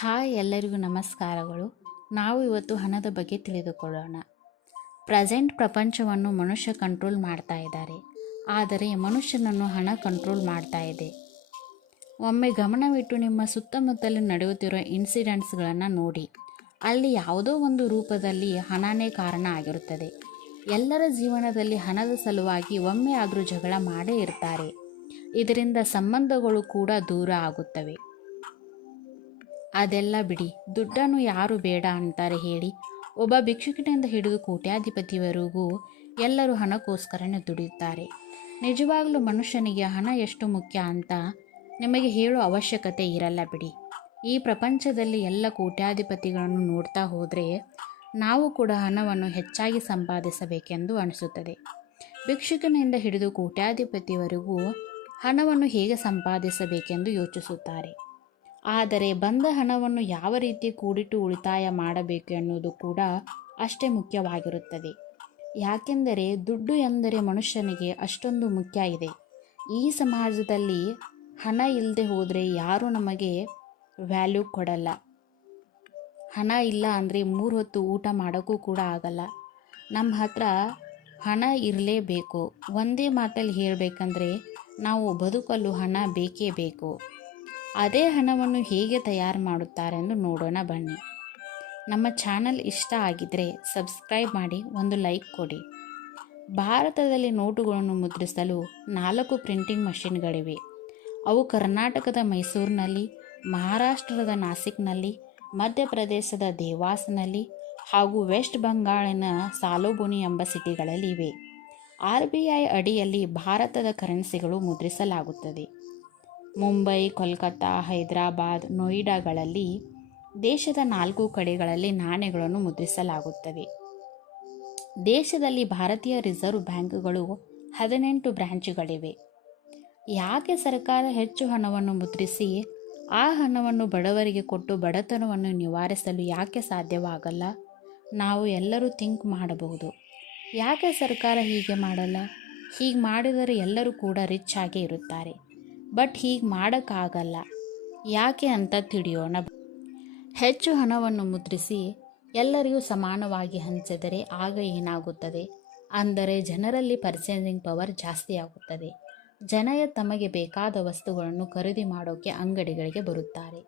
Hi ಎಲ್ಲರಿಗೂ ನಮಸ್ಕಾರಗಳು. ನಾವು ಇವತ್ತು ಹಣದ ಬಗ್ಗೆ ತಿಳಿದುಕೊಳ್ಳೋಣ. ಪ್ರೆಸೆಂಟ್ ಪ್ರಪಂಚವನ್ನು ಮನುಷ್ಯ ಕಂಟ್ರೋಲ್ ಮಾಡ್ತಾ ಇದ್ದಾರೆ. ಆದರೆ ಮನುಷ್ಯನನ್ನು ಹಣ ಕಂಟ್ರೋಲ್ ಮಾಡ್ತಾ ಇದೆ. ಒಮ್ಮೆ ಗಮನವಿಟ್ಟು ನಿಮ್ಮ ಸುತ್ತಮುತ್ತಲು ನಡೆಯುತ್ತಿರುವ ಇನ್ಸಿಡೆಂಟ್ಸ್ಗಳನ್ನು ನೋಡಿ. ಅಲ್ಲಿ ಯಾವುದೋ ಒಂದು ರೂಪದಲ್ಲಿ ಹಣನೇ ಕಾರಣ ಆಗಿರುತ್ತದೆ. ಎಲ್ಲರ ಜೀವನದಲ್ಲಿ ಹಣದ ಸಲುವಾಗಿ ಒಮ್ಮೆ ಆದರೂ ಜಗಳ ಮಾಡೇ ಇರ್ತಾರೆ. ಇದರಿಂದ ಸಂಬಂಧಗಳು ಕೂಡ ದೂರ ಆಗುತ್ತವೆ. ಅದೆಲ್ಲ ಬಿಡಿ. ದುಡ್ಡನ್ನು ಯಾರು ಬೇಡ ಅಂತಾರೆ ಹೇಳಿ. ಒಬ್ಬ ಭಿಕ್ಷುಕನಿಂದ ಹಿಡಿದು ಕೋಟ್ಯಾಧಿಪತಿವರೆಗೂ ಎಲ್ಲರೂ ಹಣಕ್ಕೋಸ್ಕರನೇ ದುಡಿಯುತ್ತಾರೆ. ನಿಜವಾಗಲೂ ಮನುಷ್ಯನಿಗೆ ಹಣ ಎಷ್ಟು ಮುಖ್ಯ ಅಂತ ನಿಮಗೆ ಹೇಳೋ ಅವಶ್ಯಕತೆ ಇರಲ್ಲ ಬಿಡಿ. ಈ ಪ್ರಪಂಚದಲ್ಲಿ ಎಲ್ಲ ಕೋಟ್ಯಾಧಿಪತಿಗಳನ್ನು ನೋಡ್ತಾ ಹೋದರೆ ನಾವು ಕೂಡ ಹಣವನ್ನು ಹೆಚ್ಚಾಗಿ ಸಂಪಾದಿಸಬೇಕೆಂದು ಅನಿಸುತ್ತದೆ. ಭಿಕ್ಷುಕನಿಂದ ಹಿಡಿದು ಕೋಟ್ಯಾಧಿಪತಿವರೆಗೂ ಹಣವನ್ನು ಹೇಗೆ ಸಂಪಾದಿಸಬೇಕೆಂದು ಯೋಚಿಸುತ್ತಾರೆ. ಆದರೆ ಬಂದ ಹಣವನ್ನು ಯಾವ ರೀತಿ ಕೂಡಿಟ್ಟು ಉಳಿತಾಯ ಮಾಡಬೇಕು ಎನ್ನುವುದು ಕೂಡ ಅಷ್ಟೇ ಮುಖ್ಯವಾಗಿರುತ್ತದೆ. ಯಾಕೆಂದರೆ ದುಡ್ಡು ಎಂದರೆ ಮನುಷ್ಯನಿಗೆ ಅಷ್ಟೊಂದು ಮುಖ್ಯ ಇದೆ. ಈ ಸಮಾಜದಲ್ಲಿ ಹಣ ಇಲ್ಲದೆ ಹೋದರೆ ಯಾರೂ ನಮಗೆ ವ್ಯಾಲ್ಯೂ ಕೊಡಲ್ಲ. ಹಣ ಇಲ್ಲ ಅಂದರೆ ಮೂರು ಹೊತ್ತು ಊಟ ಮಾಡೋಕ್ಕೂ ಕೂಡ ಆಗಲ್ಲ. ನಮ್ಮ ಹತ್ರ ಹಣ ಇರಲೇಬೇಕು. ಒಂದೇ ಮಾತಲ್ಲಿ ಹೇಳಬೇಕಂದ್ರೆ ನಾವು ಬದುಕಲು ಹಣ ಬೇಕೇ ಬೇಕು. ಅದೇ ಹಣವನ್ನು ಹೇಗೆ ತಯಾರು ಮಾಡುತ್ತಾರೆಂದು ನೋಡೋಣ ಬನ್ನಿ. ನಮ್ಮ ಚಾನಲ್ ಇಷ್ಟ ಆಗಿದ್ದರೆ ಸಬ್ಸ್ಕ್ರೈಬ್ ಮಾಡಿ ಒಂದು ಲೈಕ್ ಕೊಡಿ. ಭಾರತದಲ್ಲಿ ನೋಟುಗಳನ್ನು ಮುದ್ರಿಸಲು ನಾಲ್ಕು ಪ್ರಿಂಟಿಂಗ್ ಮಷಿನ್ಗಳಿವೆ. ಅವು ಕರ್ನಾಟಕದ ಮೈಸೂರಿನಲ್ಲಿ, ಮಹಾರಾಷ್ಟ್ರದ ನಾಸಿಕ್ನಲ್ಲಿ, ಮಧ್ಯಪ್ರದೇಶದ ದೇವಾಸ್ನಲ್ಲಿ ಹಾಗೂ ವೆಸ್ಟ್ ಬಂಗಾಳಿನ ಸಾಲೋಬುನಿ ಎಂಬ ಸಿಟಿಗಳಲ್ಲಿ ಇವೆ. ಆರ್ ಬಿ ಐ ಅಡಿಯಲ್ಲಿ ಭಾರತದ ಕರೆನ್ಸಿಗಳು ಮುದ್ರಿಸಲಾಗುತ್ತದೆ. ಮುಂಬೈ ಕೋಲ್ಕತ್ತಾ ಹೈದರಾಬಾದ್ ನೋಯಿಡಾಗಳಲ್ಲಿ ದೇಶದ ನಾಲ್ಕು ಕಡೆಗಳಲ್ಲಿ ನಾಣ್ಯಗಳನ್ನು ಮುದ್ರಿಸಲಾಗುತ್ತವೆ ದೇಶದಲ್ಲಿ ಭಾರತೀಯ ರಿಸರ್ವ್ ಬ್ಯಾಂಕ್ಗಳು ಹದಿನೆಂಟು ಬ್ರಾಂಚುಗಳಿವೆ. ಯಾಕೆ ಸರ್ಕಾರ ಹೆಚ್ಚು ಹಣವನ್ನು ಮುದ್ರಿಸಿ ಆ ಹಣವನ್ನು ಬಡವರಿಗೆ ಕೊಟ್ಟು ಬಡತನವನ್ನು ನಿವಾರಿಸಲು ಯಾಕೆ ಸಾಧ್ಯವಾಗಲ್ಲ? ನಾವು ಎಲ್ಲರೂ ಥಿಂಕ್ ಮಾಡಬಹುದು. ಯಾಕೆ ಸರ್ಕಾರ ಹೀಗೆ ಮಾಡಲ್ಲ? ಹೀಗೆ ಮಾಡಿದರೆ ಎಲ್ಲರೂ ಕೂಡ ರಿಚ್ ಆಗೇ ಇರುತ್ತಾರೆ. ಬಟ್ ಹೀಗೆ ಮಾಡೋಕ್ಕಾಗಲ್ಲ. ಯಾಕೆ ಅಂತ ತಿಳಿಯೋಣ. ಹೆಚ್ಚು ಹಣವನ್ನು ಮುದ್ರಿಸಿ ಎಲ್ಲರಿಗೂ ಸಮಾನವಾಗಿ ಹಂಚಿದರೆ ಆಗ ಏನಾಗುತ್ತದೆ? ಅಂದರೆ ಜನರಲ್ಲಿ ಪರ್ಚೇಸಿಂಗ್ ಪವರ್ ಜಾಸ್ತಿ ಆಗುತ್ತದೆ. ಜನಯ ತಮಗೆ ಬೇಕಾದ ವಸ್ತುಗಳನ್ನು ಖರೀದಿ ಮಾಡೋಕ್ಕೆ ಅಂಗಡಿಗಳಿಗೆ ಬರುತ್ತಾರೆ.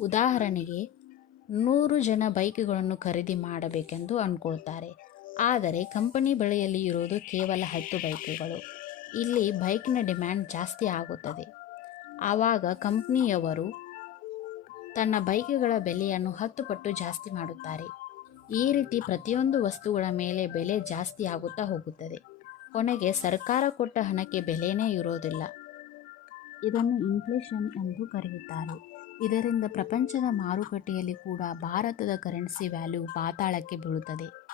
ಉದಾಹರಣೆಗೆ, ನೂರು ಜನ ಬೈಕ್ಗಳನ್ನು ಖರೀದಿ ಮಾಡಬೇಕೆಂದು ಅಂದ್ಕೊಳ್ತಾರೆ ಆದರೆ ಕಂಪನಿ ಬಳಿಯಲ್ಲಿ ಇರೋದು ಕೇವಲ ಹತ್ತು ಬೈಕ್ಗಳು. ಇಲ್ಲಿ ಬೈಕ್ನ ಡಿಮ್ಯಾಂಡ್ ಜಾಸ್ತಿ ಆಗುತ್ತದೆ. ಆವಾಗ ಕಂಪ್ನಿಯವರು ತನ್ನ ಬೈಕ್ಗಳ ಬೆಲೆಯನ್ನು ಹತ್ತು ಪಟ್ಟು ಜಾಸ್ತಿ ಮಾಡುತ್ತಾರೆ. ಈ ರೀತಿ ಪ್ರತಿಯೊಂದು ವಸ್ತುಗಳ ಮೇಲೆ ಬೆಲೆ ಜಾಸ್ತಿ ಆಗುತ್ತಾ ಹೋಗುತ್ತದೆ. ಕೊನೆಗೆ ಸರ್ಕಾರ ಕೊಟ್ಟ ಹಣಕ್ಕೆ ಬೆಲೆಯೇ ಇರೋದಿಲ್ಲ. ಇದನ್ನು ಇನ್ಫ್ಲೇಷನ್ ಎಂದು ಕರೆಯುತ್ತಾರೆ. ಇದರಿಂದ ಪ್ರಪಂಚದ ಮಾರುಕಟ್ಟೆಯಲ್ಲಿ ಕೂಡ ಭಾರತದ ಕರೆನ್ಸಿ ವ್ಯಾಲ್ಯೂ ಪಾತಾಳಕ್ಕೆ ಬೀಳುತ್ತದೆ.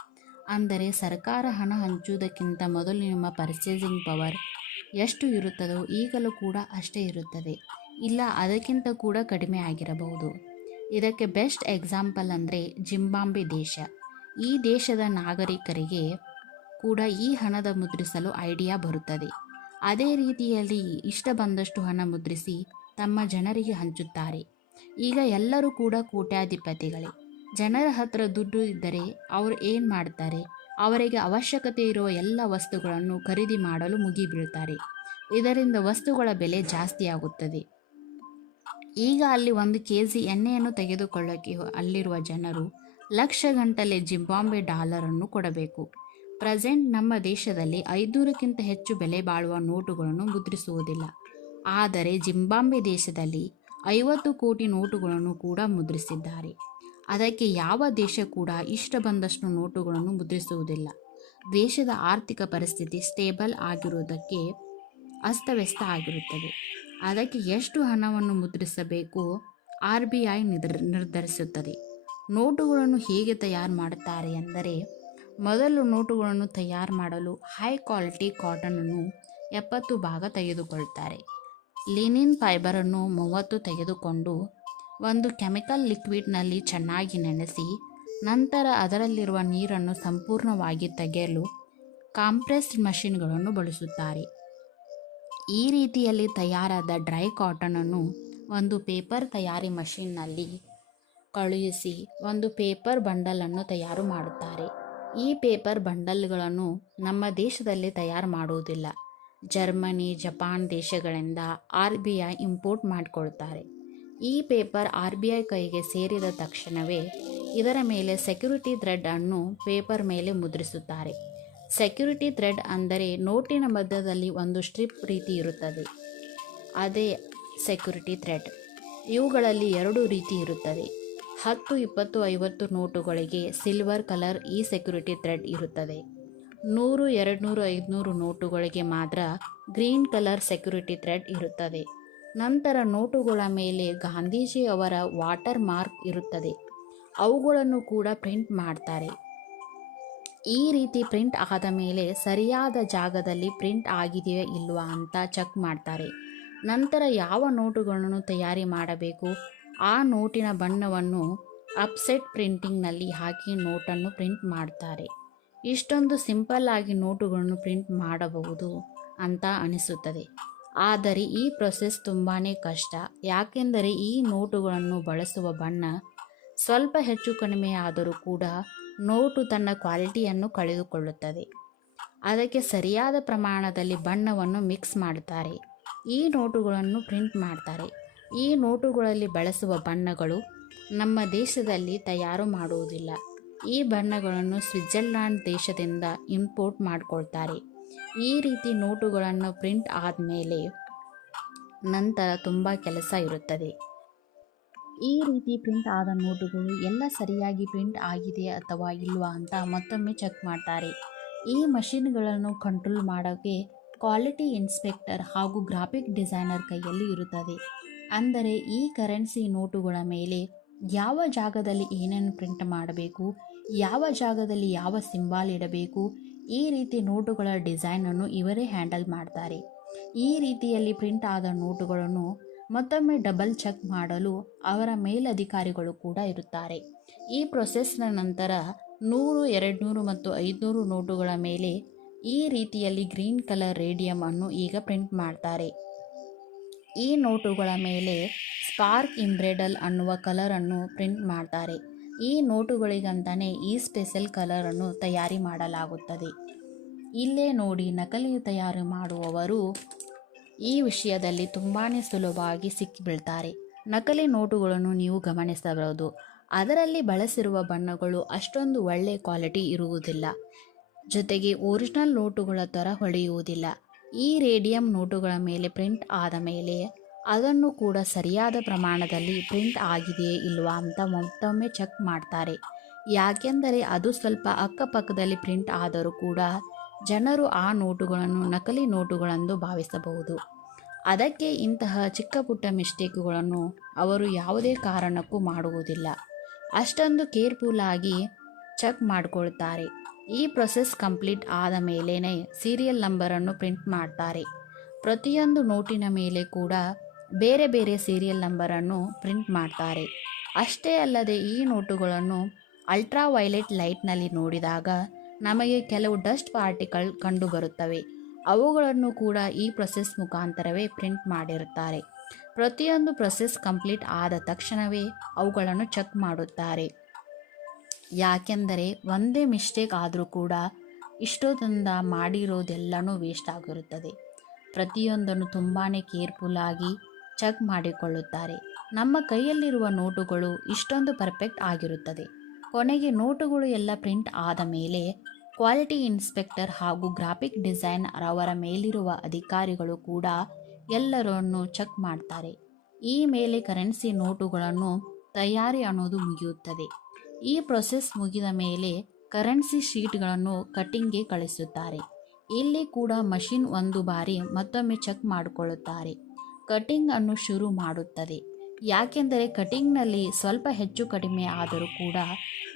ಅಂದರೆ ಸರ್ಕಾರ ಹಣ ಹಂಚುವುದಕ್ಕಿಂತ ಮೊದಲು ನಿಮ್ಮ ಪರ್ಚೇಸಿಂಗ್ ಪವರ್ ಎಷ್ಟು ಇರುತ್ತದೋ ಈಗಲೂ ಕೂಡ ಅಷ್ಟೇ ಇರುತ್ತದೆ. ಇಲ್ಲ, ಅದಕ್ಕಿಂತ ಕೂಡ ಕಡಿಮೆ ಆಗಿರಬಹುದು. ಇದಕ್ಕೆ ಬೆಸ್ಟ್ ಎಕ್ಸಾಂಪಲ್ ಅಂದರೆ ಜಿಂಬಾಂಬೆ ದೇಶ. ಈ ದೇಶದ ನಾಗರಿಕರಿಗೆ ಕೂಡ ಈ ಹಣದ ಮುದ್ರಿಸಲು ಐಡಿಯಾ ಬರುತ್ತದೆ. ಅದೇ ರೀತಿಯಲ್ಲಿ ಇಷ್ಟ ಬಂದಷ್ಟು ಹಣ ಮುದ್ರಿಸಿ ತಮ್ಮ ಜನರಿಗೆ ಹಂಚುತ್ತಾರೆ. ಈಗ ಎಲ್ಲರೂ ಕೂಡ ಕೋಟ್ಯಾಧಿಪತಿಗಳೇ. ಜನರ ಹತ್ರ ದುಡ್ಡು ಇದ್ದರೆ ಅವರು ಏನು ಮಾಡ್ತಾರೆ? ಅವರಿಗೆ ಅವಶ್ಯಕತೆ ಇರುವ ಎಲ್ಲ ವಸ್ತುಗಳನ್ನು ಖರೀದಿ ಮಾಡಲು ಮುಗಿಬೀಳ್ತಾರೆ. ಇದರಿಂದ ವಸ್ತುಗಳ ಬೆಲೆ ಜಾಸ್ತಿ ಆಗುತ್ತದೆ. ಈಗ ಅಲ್ಲಿ ಒಂದು ಕೆ ಜಿ ಎಣ್ಣೆಯನ್ನು ತೆಗೆದುಕೊಳ್ಳೋಕೆ ಅಲ್ಲಿರುವ ಜನರು ಲಕ್ಷ ಗಂಟಲೆ ಜಿಂಬಾಂಬೆ ಡಾಲರನ್ನು ಕೊಡಬೇಕು. ಪ್ರೆಸೆಂಟ್ ನಮ್ಮ ದೇಶದಲ್ಲಿ ಐದೂರಕ್ಕಿಂತ ಹೆಚ್ಚು ಬೆಲೆ ಬಾಳುವ ನೋಟುಗಳನ್ನು ಮುದ್ರಿಸುವುದಿಲ್ಲ. ಆದರೆ ಜಿಂಬಾಂಬೆ ದೇಶದಲ್ಲಿ ಐವತ್ತು ಕೋಟಿ ನೋಟುಗಳನ್ನು ಕೂಡ ಮುದ್ರಿಸಿದ್ದಾರೆ. ಅದಕ್ಕೆ ಯಾವ ದೇಶ ಕೂಡ ಇಷ್ಟ ಬಂದಷ್ಟು ನೋಟುಗಳನ್ನು ಮುದ್ರಿಸುವುದಿಲ್ಲ. ದೇಶದ ಆರ್ಥಿಕ ಪರಿಸ್ಥಿತಿ ಸ್ಟೇಬಲ್ ಆಗಿರುವುದಕ್ಕೆ ಅಸ್ತವ್ಯಸ್ತ ಆಗಿರುತ್ತದೆ. ಅದಕ್ಕೆ ಎಷ್ಟು ಹಣವನ್ನು ಮುದ್ರಿಸಬೇಕು ಆರ್ ಬಿ ಐ ನಿರ್ ನಿರ್ಧರಿಸುತ್ತದೆ. ನೋಟುಗಳನ್ನು ಹೇಗೆ ತಯಾರು ಮಾಡುತ್ತಾರೆ ಎಂದರೆ ಮೊದಲು ನೋಟುಗಳನ್ನು ತಯಾರು ಮಾಡಲು ಹೈ ಕ್ವಾಲಿಟಿ ಕಾಟನನ್ನು ಎಪ್ಪತ್ತು ಭಾಗ ತೆಗೆದುಕೊಳ್ತಾರೆ. ಲಿನಿನ್ ಫೈಬರನ್ನು ಮೂವತ್ತು ತೆಗೆದುಕೊಂಡು ಒಂದು ಕೆಮಿಕಲ್ ಲಿಕ್ವಿಡ್ನಲ್ಲಿ ಚೆನ್ನಾಗಿ ನೆನೆಸಿ, ನಂತರ ಅದರಲ್ಲಿರುವ ನೀರನ್ನು ಸಂಪೂರ್ಣವಾಗಿ ತೆಗೆಯಲು ಕಾಂಪ್ರೆಸ್ಡ್ ಮಷಿನ್ಗಳನ್ನು ಬಳಸುತ್ತಾರೆ. ಈ ರೀತಿಯಲ್ಲಿ ತಯಾರಾದ ಡ್ರೈ ಕಾಟನನ್ನು ಒಂದು ಪೇಪರ್ ತಯಾರಿ ಮಷಿನ್ನಲ್ಲಿ ಕಳುಹಿಸಿ ಒಂದು ಪೇಪರ್ ಬಂಡಲನ್ನು ತಯಾರು ಮಾಡುತ್ತಾರೆ. ಈ ಪೇಪರ್ ಬಂಡಲ್ಗಳನ್ನು ನಮ್ಮ ದೇಶದಲ್ಲಿ ತಯಾರು ಮಾಡುವುದಿಲ್ಲ. ಜರ್ಮನಿ, ಜಪಾನ್ ದೇಶಗಳಿಂದ ಆರ್ ಬಿ ಐ ಇಂಪೋರ್ಟ್ ಮಾಡಿಕೊಳ್ತಾರೆ. ಈ ಪೇಪರ್ ಆರ್ ಬಿ ಐ ಕೈಗೆ ಸೇರಿದ ತಕ್ಷಣವೇ ಇದರ ಮೇಲೆ ಸೆಕ್ಯೂರಿಟಿ ಥ್ರೆಡ್ ಅನ್ನು ಪೇಪರ್ ಮೇಲೆ ಮುದ್ರಿಸುತ್ತಾರೆ. ಸೆಕ್ಯೂರಿಟಿ ಥ್ರೆಡ್ ಅಂದರೆ ನೋಟಿನ ಮಧ್ಯದಲ್ಲಿ ಒಂದು ಸ್ಟ್ರಿಪ್ ರೀತಿ ಇರುತ್ತದೆ. ಅದೇ ಸೆಕ್ಯುರಿಟಿ ಥ್ರೆಡ್. ಇವುಗಳಲ್ಲಿ ಎರಡು ರೀತಿ ಇರುತ್ತದೆ. ಹತ್ತು, ಇಪ್ಪತ್ತು, ಐವತ್ತು ನೋಟುಗಳಿಗೆ ಸಿಲ್ವರ್ ಕಲರ್ ಈ ಸೆಕ್ಯೂರಿಟಿ ಥ್ರೆಡ್ ಇರುತ್ತದೆ. ನೂರು ಎರಡು ನೂರು ಐದುನೂರು ನೋಟುಗಳಿಗೆ ಮಾತ್ರ ಗ್ರೀನ್ ಕಲರ್ ಸೆಕ್ಯೂರಿಟಿ ಥ್ರೆಡ್ ಇರುತ್ತದೆ. ನಂತರ ನೋಟುಗಳ ಮೇಲೆ ಗಾಂಧೀಜಿ ಅವರ ವಾಟರ್ ಮಾರ್ಕ್ ಇರುತ್ತದೆ. ಅವುಗಳನ್ನು ಕೂಡ ಪ್ರಿಂಟ್ ಮಾಡ್ತಾರೆ. ಈ ರೀತಿ ಪ್ರಿಂಟ್ ಆದ ಮೇಲೆ ಸರಿಯಾದ ಜಾಗದಲ್ಲಿ ಪ್ರಿಂಟ್ ಆಗಿದೆಯೋ ಇಲ್ವಾ ಅಂತ ಚೆಕ್ ಮಾಡ್ತಾರೆ. ನಂತರ ಯಾವ ನೋಟುಗಳನ್ನು ತಯಾರಿ ಮಾಡಬೇಕು? ಆ ನೋಟಿನ ಬಣ್ಣವನ್ನು ಅಪ್ಸೆಟ್ ಪ್ರಿಂಟಿಂಗ್ನಲ್ಲಿ ಹಾಕಿ ನೋಟನ್ನು ಪ್ರಿಂಟ್ ಮಾಡ್ತಾರೆ. ಇಷ್ಟೊಂದು ಸಿಂಪಲ್ ಆಗಿ ನೋಟುಗಳನ್ನು ಪ್ರಿಂಟ್ ಮಾಡಬಹುದು ಅಂತ ಅನಿಸುತ್ತದೆ. ಆದರೆ ಈ ಪ್ರೊಸೆಸ್ ತುಂಬಾ ಕಷ್ಟ. ಯಾಕೆಂದರೆ ಈ ನೋಟುಗಳನ್ನು ಬಳಸುವ ಬಣ್ಣ ಸ್ವಲ್ಪ ಹೆಚ್ಚು ಕಡಿಮೆ ಕೂಡ ನೋಟು ತನ್ನ ಕ್ವಾಲಿಟಿಯನ್ನು ಕಳೆದುಕೊಳ್ಳುತ್ತದೆ. ಅದಕ್ಕೆ ಸರಿಯಾದ ಪ್ರಮಾಣದಲ್ಲಿ ಬಣ್ಣವನ್ನು ಮಿಕ್ಸ್ ಮಾಡುತ್ತಾರೆ. ಈ ನೋಟುಗಳನ್ನು ಪ್ರಿಂಟ್ ಮಾಡ್ತಾರೆ. ಈ ನೋಟುಗಳಲ್ಲಿ ಬಳಸುವ ಬಣ್ಣಗಳು ನಮ್ಮ ದೇಶದಲ್ಲಿ ತಯಾರು ಮಾಡುವುದಿಲ್ಲ. ಈ ಬಣ್ಣಗಳನ್ನು ಸ್ವಿಟ್ಜರ್ಲ್ಯಾಂಡ್ ದೇಶದಿಂದ ಇಂಪೋರ್ಟ್ ಮಾಡಿಕೊಳ್ತಾರೆ. ಈ ರೀತಿ ನೋಟುಗಳನ್ನು ಪ್ರಿಂಟ್ ಆದಮೇಲೆ ನಂತರ ತುಂಬ ಕೆಲಸ ಇರುತ್ತದೆ. ಈ ರೀತಿ ಪ್ರಿಂಟ್ ಆದ ನೋಟುಗಳು ಎಲ್ಲ ಸರಿಯಾಗಿ ಪ್ರಿಂಟ್ ಆಗಿದೆ ಅಥವಾ ಇಲ್ವಾ ಅಂತ ಮತ್ತೊಮ್ಮೆ ಚೆಕ್ ಮಾಡ್ತಾರೆ. ಈ ಮಷಿನ್ಗಳನ್ನು ಕಂಟ್ರೋಲ್ ಮಾಡೋಕ್ಕೆ ಕ್ವಾಲಿಟಿ ಇನ್ಸ್ಪೆಕ್ಟರ್ ಹಾಗೂ ಗ್ರಾಫಿಕ್ ಡಿಸೈನರ್ ಕೈಯಲ್ಲಿ ಇರುತ್ತದೆ. ಅಂದರೆ ಈ ಕರೆನ್ಸಿ ನೋಟುಗಳ ಮೇಲೆ ಯಾವ ಜಾಗದಲ್ಲಿ ಏನೇನು ಪ್ರಿಂಟ್ ಮಾಡಬೇಕು, ಯಾವ ಜಾಗದಲ್ಲಿ ಯಾವ ಸಿಂಬಾಲ್ ಇಡಬೇಕು ಈ ರೀತಿ ನೋಟುಗಳ ಡಿಸೈನನ್ನು ಇವರೇ ಹ್ಯಾಂಡಲ್ ಮಾಡ್ತಾರೆ. ಈ ರೀತಿಯಲ್ಲಿ ಪ್ರಿಂಟ್ ಆದ ನೋಟುಗಳನ್ನು ಮತ್ತೊಮ್ಮೆ ಡಬಲ್ ಚೆಕ್ ಮಾಡಲು ಅವರ ಮೇಲಧಿಕಾರಿಗಳು ಕೂಡ ಇರುತ್ತಾರೆ. ಈ ಪ್ರೊಸೆಸ್ನ ನಂತರ ನೂರು, ಎರಡುನೂರು ಮತ್ತು ಐದುನೂರು ನೋಟುಗಳ ಮೇಲೆ ಈ ರೀತಿಯಲ್ಲಿ ಗ್ರೀನ್ ಕಲರ್ ರೇಡಿಯಂ ಅನ್ನು ಈಗ ಪ್ರಿಂಟ್ ಮಾಡ್ತಾರೆ. ಈ ನೋಟುಗಳ ಮೇಲೆ ಸ್ಪಾರ್ಕ್ ಇಂಬ್ರೆಡಲ್ ಅನ್ನುವ ಕಲರನ್ನು ಪ್ರಿಂಟ್ ಮಾಡ್ತಾರೆ. ಈ ನೋಟುಗಳಿಗಂತಾನೆ ಈ ಸ್ಪೆಷಲ್ ಕಲರನ್ನು ತಯಾರಿ ಮಾಡಲಾಗುತ್ತದೆ. ಇಲ್ಲೇ ನೋಡಿ ನಕಲಿ ತಯಾರು ಮಾಡುವವರು ಈ ವಿಷಯದಲ್ಲಿ ತುಂಬಾ ಸುಲಭವಾಗಿ ಸಿಕ್ಕಿಬೀಳ್ತಾರೆ. ನಕಲಿ ನೋಟುಗಳನ್ನು ನೀವು ಗಮನಿಸಬಹುದು. ಅದರಲ್ಲಿ ಬಳಸಿರುವ ಬಣ್ಣಗಳು ಅಷ್ಟೊಂದು ಒಳ್ಳೆ ಕ್ವಾಲಿಟಿ ಇರುವುದಿಲ್ಲ. ಜೊತೆಗೆ ಒರಿಜಿನಲ್ ನೋಟುಗಳ ಥರ ಹೊಳೆಯುವುದಿಲ್ಲ. ಈ ರೇಡಿಯಂ ನೋಟುಗಳ ಮೇಲೆ ಪ್ರಿಂಟ್ ಆದ ಮೇಲೆ ಅದನ್ನು ಕೂಡ ಸರಿಯಾದ ಪ್ರಮಾಣದಲ್ಲಿ ಪ್ರಿಂಟ್ ಆಗಿದೆಯೇ ಇಲ್ವಾ ಅಂತ ಮತ್ತೊಮ್ಮೆ ಚೆಕ್ ಮಾಡ್ತಾರೆ. ಯಾಕೆಂದರೆ ಅದು ಸ್ವಲ್ಪ ಅಕ್ಕಪಕ್ಕದಲ್ಲಿ ಪ್ರಿಂಟ್ ಆದರೂ ಕೂಡ ಜನರು ಆ ನೋಟುಗಳನ್ನು ನಕಲಿ ನೋಟುಗಳೆಂದು ಭಾವಿಸಬಹುದು. ಅದಕ್ಕೆ ಇಂತಹ ಚಿಕ್ಕ ಪುಟ್ಟ ಮಿಸ್ಟೇಕ್ಗಳನ್ನು ಅವರು ಯಾವುದೇ ಕಾರಣಕ್ಕೂ ಮಾಡುವುದಿಲ್ಲ. ಅಷ್ಟೊಂದು ಕೇರ್ಫುಲ್ ಆಗಿ ಚೆಕ್ ಮಾಡಿಕೊಳ್ತಾರೆ. ಈ ಪ್ರೊಸೆಸ್ ಕಂಪ್ಲೀಟ್ ಆದ ಮೇಲೇ ಸೀರಿಯಲ್ ನಂಬರನ್ನು ಪ್ರಿಂಟ್ ಮಾಡ್ತಾರೆ. ಪ್ರತಿಯೊಂದು ನೋಟಿನ ಮೇಲೆ ಕೂಡ ಬೇರೆ ಬೇರೆ ಸೀರಿಯಲ್ ನಂಬರನ್ನು ಪ್ರಿಂಟ್ ಮಾಡ್ತಾರೆ. ಅಷ್ಟೇ ಅಲ್ಲದೆ ಈ ನೋಟುಗಳನ್ನು ಅಲ್ಟ್ರಾ ವೈಲೆಟ್ ಲೈಟ್ನಲ್ಲಿ ನೋಡಿದಾಗ ನಮಗೆ ಕೆಲವು ಡಸ್ಟ್ ಪಾರ್ಟಿಕಲ್ ಕಂಡುಬರುತ್ತವೆ. ಅವುಗಳನ್ನು ಕೂಡ ಈ ಪ್ರೊಸೆಸ್ ಮುಖಾಂತರವೇ ಪ್ರಿಂಟ್ ಮಾಡಿರುತ್ತಾರೆ. ಪ್ರತಿಯೊಂದು ಪ್ರೊಸೆಸ್ ಕಂಪ್ಲೀಟ್ ಆದ ತಕ್ಷಣವೇ ಅವುಗಳನ್ನು ಚೆಕ್ ಮಾಡುತ್ತಾರೆ. ಯಾಕೆಂದರೆ ಒಂದೇ ಮಿಸ್ಟೇಕ್ ಆದರೂ ಕೂಡ ಇಷ್ಟೊಂದ ಮಾಡಿರೋದೆಲ್ಲನೂ ವೇಸ್ಟ್ ಆಗಿರುತ್ತದೆ. ಪ್ರತಿಯೊಂದನ್ನು ತುಂಬಾ ಕೇರ್ಫುಲ್ಲಾಗಿ ಚೆಕ್ ಮಾಡಿಕೊಳ್ಳುತ್ತಾರೆ. ನಮ್ಮ ಕೈಯಲ್ಲಿರುವ ನೋಟುಗಳು ಇಷ್ಟೊಂದು ಪರ್ಫೆಕ್ಟ್ ಆಗಿರುತ್ತದೆ. ಕೊನೆಗೆ ನೋಟುಗಳು ಎಲ್ಲ ಪ್ರಿಂಟ್ ಆದ ಮೇಲೆ ಕ್ವಾಲಿಟಿ ಇನ್ಸ್ಪೆಕ್ಟರ್ ಹಾಗೂ ಗ್ರಾಫಿಕ್ ಡಿಸೈನ್ ಅವರ ಮೇಲಿರುವ ಅಧಿಕಾರಿಗಳು ಕೂಡ ಎಲ್ಲರನ್ನು ಚೆಕ್ ಮಾಡ್ತಾರೆ. ಈ ಮೇಲೆ ಕರೆನ್ಸಿ ನೋಟುಗಳನ್ನು ತಯಾರಿ ಅನ್ನೋದು ಮುಗಿಯುತ್ತದೆ. ಈ ಪ್ರೊಸೆಸ್ ಮುಗಿದ ಮೇಲೆ ಕರೆನ್ಸಿ ಶೀಟ್ಗಳನ್ನು ಕಟ್ಟಿಂಗ್ಗೆ ಕಳಿಸುತ್ತಾರೆ. ಇಲ್ಲಿ ಕೂಡ ಮಷಿನ್ ಒಂದು ಬಾರಿ ಮತ್ತೊಮ್ಮೆ ಚೆಕ್ ಮಾಡಿಕೊಳ್ಳುತ್ತಾರೆ. ಕಟಿಂಗ್ ಅನ್ನು ಶುರು ಮಾಡುತ್ತದೆ. ಯಾಕೆಂದರೆ ಕಟಿಂಗ್ನಲ್ಲಿ ಸ್ವಲ್ಪ ಹೆಚ್ಚು ಕಡಿಮೆ ಆದರೂ ಕೂಡ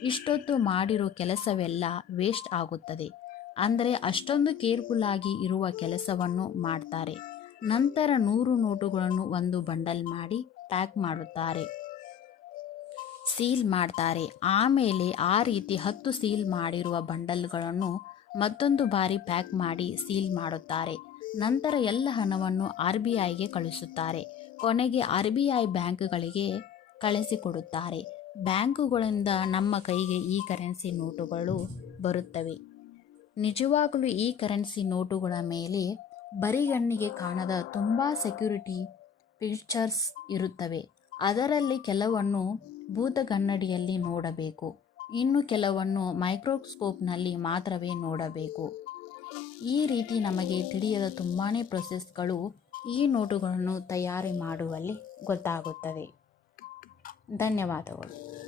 ಇಷ್ಟೊತ್ತು ಮಾಡಿರೋ ಕೆಲಸವೆಲ್ಲ ವೇಸ್ಟ್ ಆಗುತ್ತದೆ. ಅಂದರೆ ಅಷ್ಟೊಂದು ಕೇರ್ಫುಲ್ ಆಗಿ ಇರುವ ಕೆಲಸವನ್ನು ಮಾಡ್ತಾರೆ. ನಂತರ ನೂರು ನೋಟುಗಳನ್ನು ಒಂದು ಬಂಡಲ್ ಮಾಡಿ ಪ್ಯಾಕ್ ಮಾಡುತ್ತಾರೆ. ಸೀಲ್ ಮಾಡ್ತಾರೆ. ಆಮೇಲೆ ಆ ರೀತಿ ಹತ್ತು ಸೀಲ್ ಮಾಡಿರುವ ಬಂಡಲ್ಗಳನ್ನು ಮತ್ತೊಂದು ಬಾರಿ ಪ್ಯಾಕ್ ಮಾಡಿ ಸೀಲ್ ಮಾಡುತ್ತಾರೆ. ನಂತರ ಎಲ್ಲ ಹಣವನ್ನು ಆರ್ ಬಿ ಐಗೆ ಕಳಿಸುತ್ತಾರೆ. ಕೊನೆಗೆ ಆರ್ ಬಿ ಐ ಬ್ಯಾಂಕ್ಗಳಿಗೆ ಕಳಿಸಿಕೊಡುತ್ತಾರೆ. ಬ್ಯಾಂಕುಗಳಿಂದ ನಮ್ಮ ಕೈಗೆ ಈ ಕರೆನ್ಸಿ ನೋಟುಗಳು ಬರುತ್ತವೆ. ನಿಜವಾಗಲೂ ಈ ಕರೆನ್ಸಿ ನೋಟುಗಳ ಮೇಲೆ ಬರಿಗಣ್ಣಿಗೆ ಕಾಣದ ತುಂಬ ಸೆಕ್ಯೂರಿಟಿ ಫೀಚರ್ಸ್ ಇರುತ್ತವೆ. ಅದರಲ್ಲಿ ಕೆಲವನ್ನು ಭೂತಗನ್ನಡಿಯಲ್ಲಿ ನೋಡಬೇಕು. ಇನ್ನು ಕೆಲವನ್ನು ಮೈಕ್ರೋಸ್ಕೋಪ್ನಲ್ಲಿ ಮಾತ್ರವೇ ನೋಡಬೇಕು. ಈ ರೀತಿ ನಮಗೆ ತಿಳಿಯದ ತುಂಬಾ ಪ್ರೊಸೆಸ್ಗಳು ಈ ನೋಟುಗಳನ್ನು ತಯಾರಿ ಮಾಡುವಲ್ಲಿ ಗೊತ್ತಾಗುತ್ತದೆ ಧನ್ಯವಾದಗಳು.